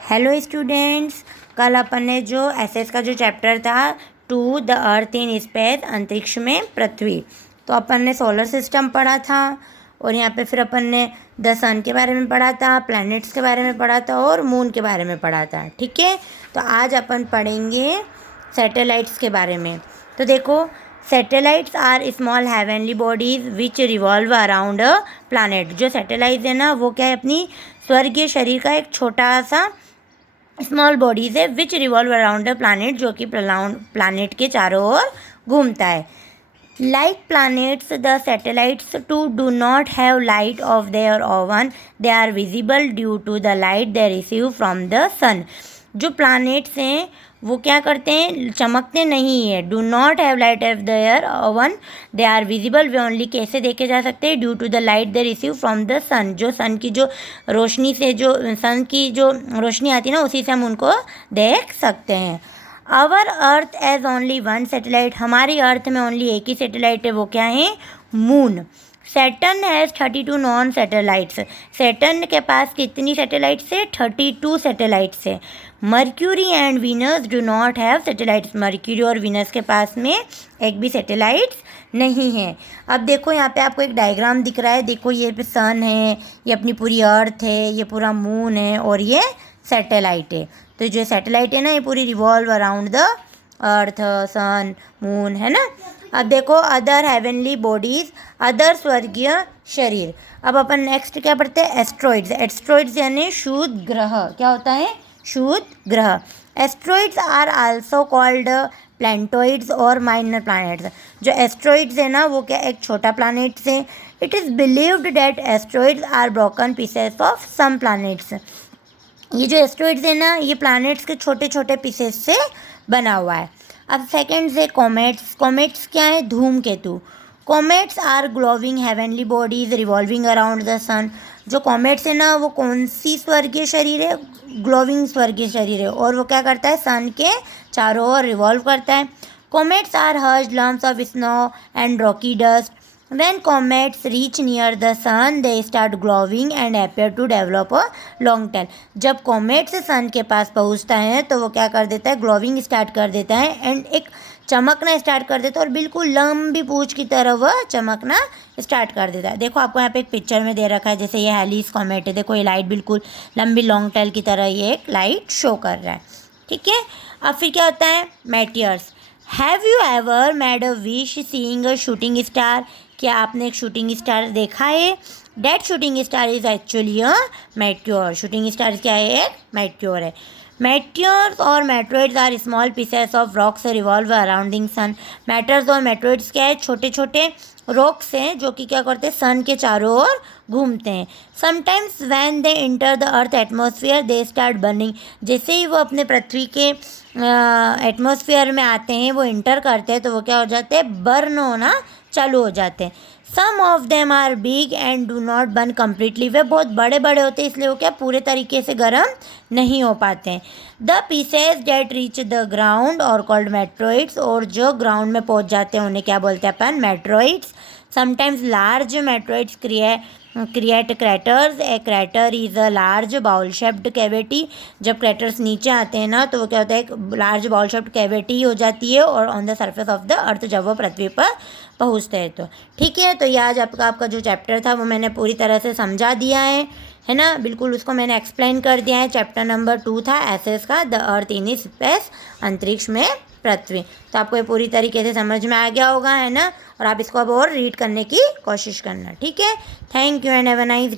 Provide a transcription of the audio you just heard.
Hello students, कल अपन ने जो एसएस का जो चैप्टर था to the earth in space, अंतरिक्ष में पृथ्वी, तो अपन ने सोलर सिस्टम पढ़ा था। और यहाँ पे फिर अपन ने द सन के बारे में पढ़ा था, प्लैनेट्स के बारे में पढ़ा था और मून के बारे में पढ़ा था। ठीक है, तो आज अपन पढ़ेंगे सैटेलाइट्स के बारे में। तो देखो, satellites are small heavenly bodies which revolve around a planet. जो सैटेलाइट्स है ना, वो क्या है, अपनी स्वर्गीय शरीर का एक छोटा सा स्मॉल बॉडीज है which revolve around a planet, जो कि प्लानट के चारों ओर घूमता है। Like planets, the satellites too do not have light of their own, they are visible due to the light they receive from the sun. जो planets हैं वो क्या करते हैं, चमकते नहीं है। Do not have light of their own, they are visible, वे ओनली कैसे देखे जा सकते हैं, due to the light they receive from the sun. जो सन की जो रोशनी से, जो सन की जो रोशनी आती है ना, उसी से हम उनको देख सकते हैं। Our earth has only one satellite, हमारी अर्थ में ओनली एक ही सैटेलाइट है, वो क्या है, moon. Saturn has 32 non satellites, Saturn के पास कितनी सैटेलाइट्स है, 32 सैटेलाइट्स है। Mercury and Venus do not have satellites, mercury और वीनस के पास में एक भी सैटेलाइट्स नहीं है। अब देखो, यहाँ पे आपको एक डायग्राम दिख रहा है। देखो, ये पे सन है, ये अपनी पूरी अर्थ है, ये पूरा मून है और ये सैटेलाइट है। तो जो सैटेलाइट है ना, ये पूरी revolve around the earth, sun, moon, है ना। अब देखो, अदर हेवनली बॉडीज, अदर स्वर्गीय शरीर। अब अपन नेक्स्ट क्या पढ़ते हैं, एस्ट्रॉइड्स। एस्ट्रॉइड्स यानी शुद्ध ग्रह। क्या होता है, शुद्ध ग्रह। एस्ट्रॉइड्स आर आल्सो कॉल्ड प्लैनेटॉइड्स और माइनर प्लैनेट्स। जो एस्ट्रॉइड्स है ना, वो क्या एक छोटा प्लैनेट्स है। It is believed that asteroids are broken pieces of some planets. ये जो एस्ट्रॉइड्स है ना, ये प्लैनेट्स के छोटे छोटे पीसेस से बना हुआ है। अब सेकंड से कॉमेट्स। कॉमेट्स क्या है, धूमकेतु। Comets are glowing heavenly bodies revolving around the sun. जो कॉमेट्स है ना, वो कौन सी स्वर्गीय शरीर है, ग्लोविंग स्वर्गीय शरीर है, और वो क्या करता है, सन के चारों ओर रिवॉल्व करता है। कॉमेट्स आर हर्ज lumps of snow and Rocky dust. When comets reach near the sun, they start glowing and appear to develop a long tail. जब कॉमेट्स सन के पास पहुंचता है तो वो क्या कर देता है, ग्लोविंग स्टार्ट कर देता है एंड एक चमकना स्टार्ट कर देता है, और बिल्कुल लंबी पूंछ की तरह वह चमकना स्टार्ट कर देता है। देखो, आपको यहाँ पे एक पिक्चर में दे रखा है, जैसे ये हेलिस कॉमेट है। देखो, ये लाइट बिल्कुल लंबी लॉन्ग टेल की तरह ये एक लाइट शो कर रहा है। ठीक है, अब फिर क्या होता है, meteors. Have you ever made a wish seeing a shooting star. क्या आपने एक शूटिंग स्टार देखा है? That shooting star is actually a meteor. Shooting star क्या है, एक मेट्योर है। मेट्योर्स और meteoroids are small pieces of rocks revolve around sun. Meteors और मेट्रोइड्स क्या है, छोटे छोटे रॉक्स हैं जो कि क्या करते हैं, सन के चारों ओर घूमते हैं। Sometimes when they enter the earth atmosphere they start burning. जैसे ही वो अपने पृथ्वी के एटमॉस्फेयर में आते हैं, वो इंटर करते हैं, तो वो क्या हो जाते हैं, बर्न होना चालू हो जाते हैं। Some of them are big and do not burn completely. वे बहुत बड़े बड़े होते हैं, इसलिए वो क्या पूरे तरीके से गर्म नहीं हो पाते हैं। The pieces that reach the ground और कॉल्ड मेट्रोइड्स। और जो ग्राउंड में पहुंच जाते हैं उन्हें क्या बोलते हैं अपन, meteoroids. Sometimes large meteoroids create craters. A crater is a large bowl shaped cavity. जब क्रैटर्स नीचे आते हैं ना, तो वो क्या होता है, एक लार्ज बाउल शेप्ड कैविटी हो जाती है और on the surface of the earth जब वो पृथ्वी पर पहुँचते हैं तो। ठीक है, तो ये आज आपका जो चैप्टर था वो मैंने पूरी तरह से समझा दिया है ना, बिल्कुल उसको मैंने एक्सप्लेन कर दिया है। चैप्टर नंबर 2 था एसएस का, द अर्थ इन स्पेस, अंतरिक्ष में पृथ्वी। तो आपको ये पूरी तरीके से समझ में आ गया होगा, है ना। और आप इसको अब और रीड करने की कोशिश करना। ठीक है, thank you and have a nice day.